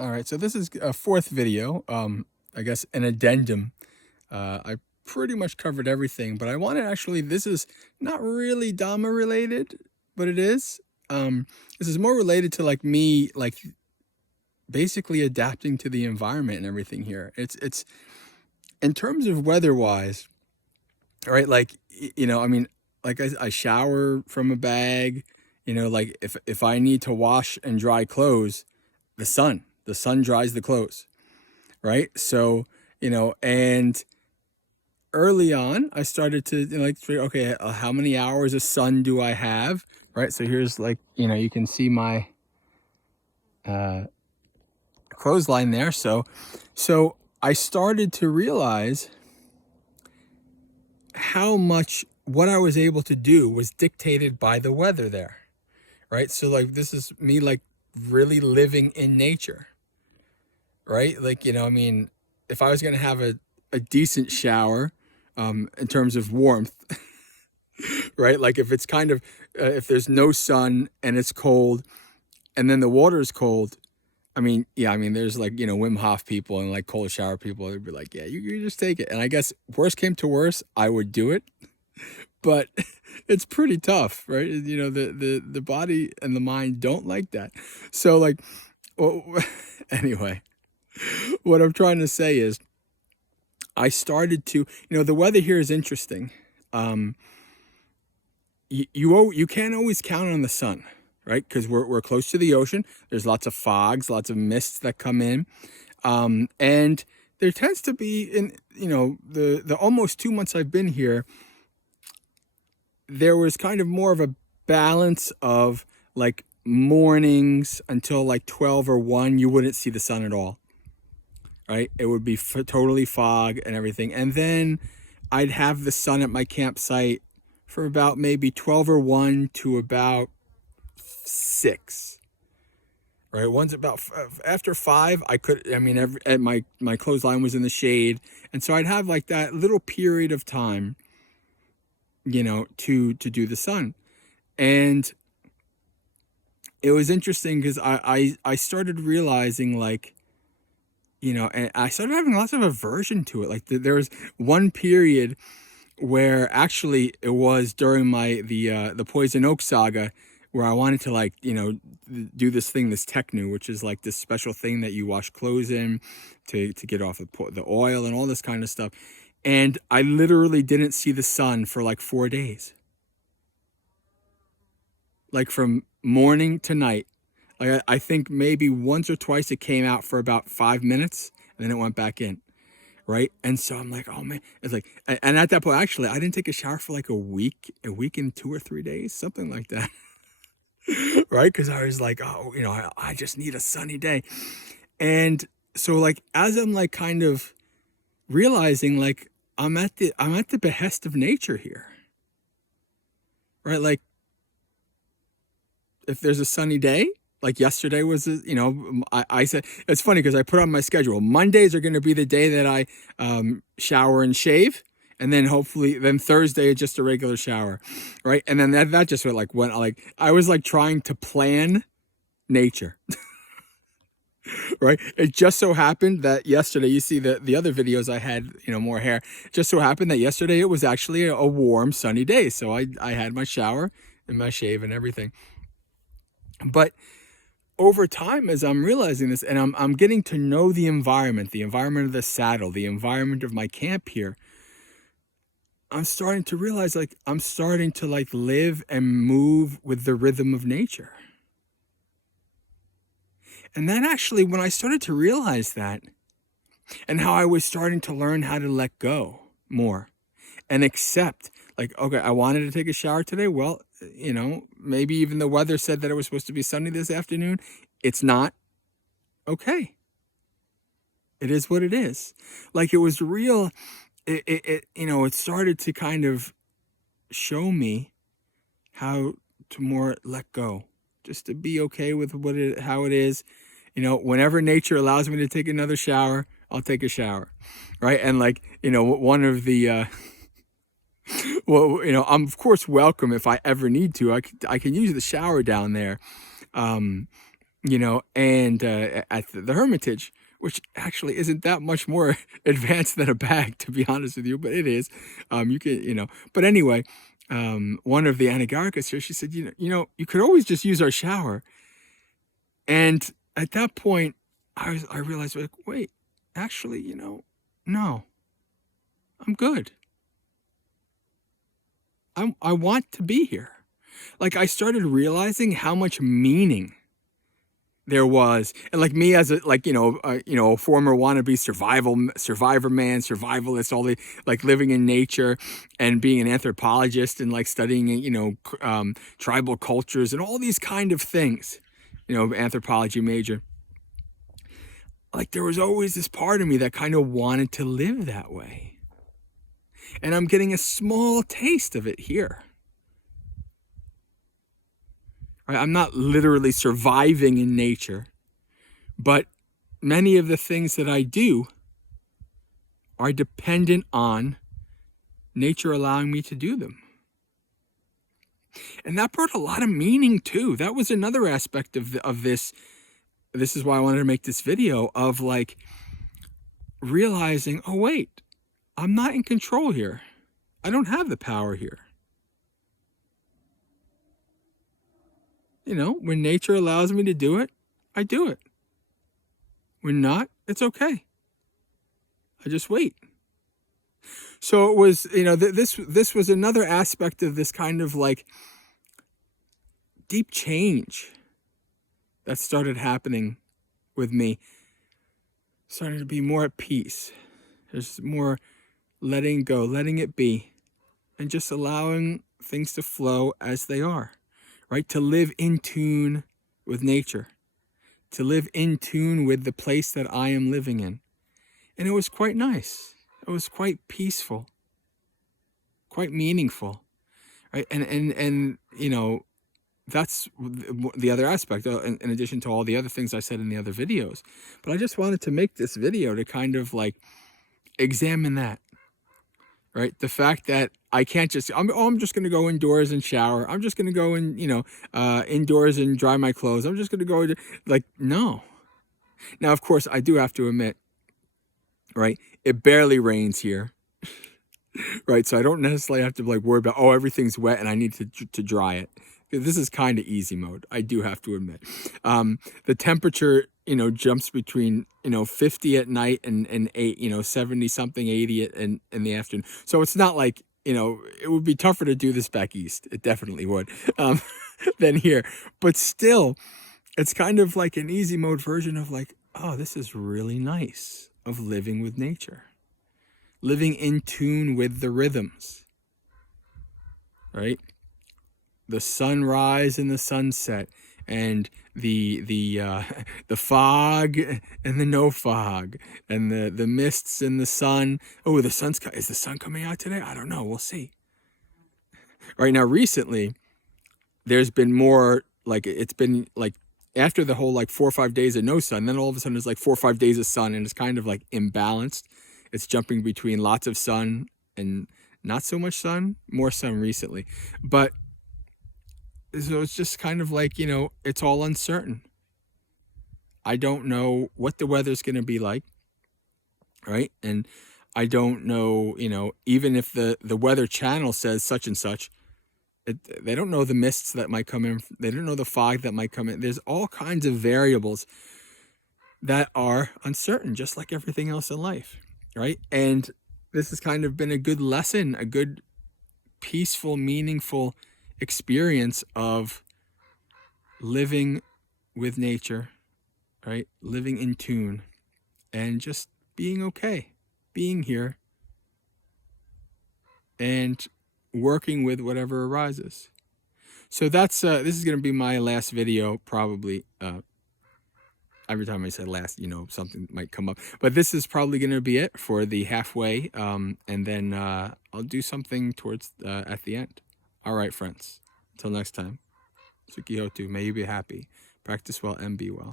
All right, so this is a fourth video, I guess an addendum. I pretty much covered everything, but I wanted this is not really Dhamma related, but it is. This is more related to like me, like basically adapting to the environment and everything here. It's in terms of weather-wise, right? Like, I mean, like I shower from a bag, like if I need to wash and dry clothes, the sun dries the clothes, right? So, and early on, I started to like figure, okay, how many hours of sun do I have, right? So here's like, you can see my clothesline there. So I started to realize how much what I was able to do was dictated by the weather there, right? So like this is me like really living in nature, right? Like, I mean, if I was going to have a decent shower, in terms of warmth, right? Like if it's kind of, if there's no sun and it's cold and then the water is cold, I mean, yeah, I mean, there's like, Wim Hof people and like cold shower people. They'd be like, yeah, you just take it. And I guess worst came to worst, I would do it, but it's pretty tough, right? The body and the mind don't like that. So like, well, anyway, what I'm trying to say is I started to, the weather here is interesting. You can't always count on the sun, right? Because we're close to the ocean. There's lots of fogs, lots of mists that come in, and there tends to be in the almost 2 months I've been here. There was kind of more of a balance of like mornings until like 12 or 1, you wouldn't see the sun at all, right? It would be totally fog and everything. And then I'd have the sun at my campsite for about maybe 12 or 1 to about 6, right? One's about after 5, my clothesline was in the shade. And so I'd have like that little period of time, to do the sun. And it was interesting because I started realizing like, and I started having lots of aversion to it. Like there was one period where actually it was during the Poison Oak saga where I wanted to like, do this thing, this teknu, which is like this special thing that you wash clothes in to get off the oil and all this kind of stuff. And I literally didn't see the sun for like 4 days. Like from morning to night. Like I think maybe once or twice it came out for about 5 minutes and then it went back in. Right. And so I'm like, oh man, it's like, and at that point, actually, I didn't take a shower for like a week and 2 or 3 days, something like that. Right. Cause I was like, oh, I just need a sunny day. And so like, as I'm like kind of realizing like I'm at the behest of nature here. Right. Like if there's a sunny day, like yesterday was, I said, it's funny because I put on my schedule. Mondays are going to be the day that I shower and shave. And then hopefully, then Thursday is just a regular shower. Right. And then that just went like, I was like trying to plan nature. Right. It just so happened that yesterday, you see the other videos I had, more hair. It just so happened that yesterday it was actually a warm, sunny day. So I had my shower and my shave and everything. But over time, as I'm realizing this, and I'm getting to know the environment of the saddle, the environment of my camp here, I'm starting to realize like I'm starting to like live and move with the rhythm of nature. And then actually, when I started to realize that, and how I was starting to learn how to let go more and accept, like, okay, I wanted to take a shower today. Well, maybe even the weather said that it was supposed to be sunny this afternoon. It's not. Okay. It is what it is. Like it was real. It started to kind of show me how to more let go, just to be okay with how it is. Whenever nature allows me to take another shower, I'll take a shower. Right. And like, one of the, well, I'm of course welcome if I ever need to. I can use the shower down there. and at the Hermitage, which actually isn't that much more advanced than a bag, to be honest with you, but it is. You can, but anyway, one of the Anagarikas here, she said, you could always just use our shower. And at that point, I realized, like, wait, actually, no, I'm good. I want to be here. Like, I started realizing how much meaning there was, and like me as a a former wannabe survivor man, survivalist, all the like living in nature and being an anthropologist and like studying tribal cultures and all these kind of things, anthropology major. Like there was always this part of me that kind of wanted to live that way, and I'm getting a small taste of it here. I'm not literally surviving in nature, but many of the things that I do are dependent on nature allowing me to do them. And that brought a lot of meaning too. That was another aspect of this. This is why I wanted to make this video, of like realizing, oh wait, I'm not in control here. I don't have the power here. When nature allows me to do it, I do it. When not, it's okay. I just wait. So it was, this was another aspect of this kind of like deep change that started happening with me. Started to be more at peace. There's more letting go, letting it be, and just allowing things to flow as they are, right? To live in tune with nature, to live in tune with the place that I am living in. And it was quite nice. It was quite peaceful, quite meaningful, right? And that's the other aspect, in addition to all the other things I said in the other videos. But I just wanted to make this video to kind of like examine that, right? The fact that I can't just, I'm just going to go indoors and shower. I'm just going to go in, indoors and dry my clothes. I'm just going to go, like, no. Now, of course, I do have to admit, right? It barely rains here, right? So I don't necessarily have to like worry about, oh, everything's wet and I need to dry it. This is kind of easy mode, I do have to admit. The temperature, jumps between, 50 at night and 70 something, 80 in the afternoon. So it's not like, it would be tougher to do this back east. It definitely would, than here. But still, it's kind of like an easy mode version of like, oh, this is really nice, of living with nature, living in tune with the rhythms, right? The sunrise and the sunset, and the fog and the no fog, and the mists and the sun. Oh, is the sun coming out today? I don't know. We'll see. Right now, recently, there's been more, like, it's been like after the whole like 4 or 5 days of no sun, then all of a sudden there's like 4 or 5 days of sun, and it's kind of like imbalanced. It's jumping between lots of sun and not so much sun, more sun recently. But so it's just kind of like, it's all uncertain. I don't know what the weather's going to be like, right? And I don't know, even if the Weather Channel says such and such, they don't know the mists that might come in. They don't know the fog that might come in. There's all kinds of variables that are uncertain, just like everything else in life, right? And this has kind of been a good lesson, a good, peaceful, meaningful experience of living with nature, right? Living in tune and just being okay, being here and working with whatever arises. So that's this is going to be my last video, probably. Every time I say last, something might come up, but this is probably going to be it for the halfway, and then I'll do something towards at the end. All right, friends. Until next time. Sukihotu. May you be happy. Practice well and be well.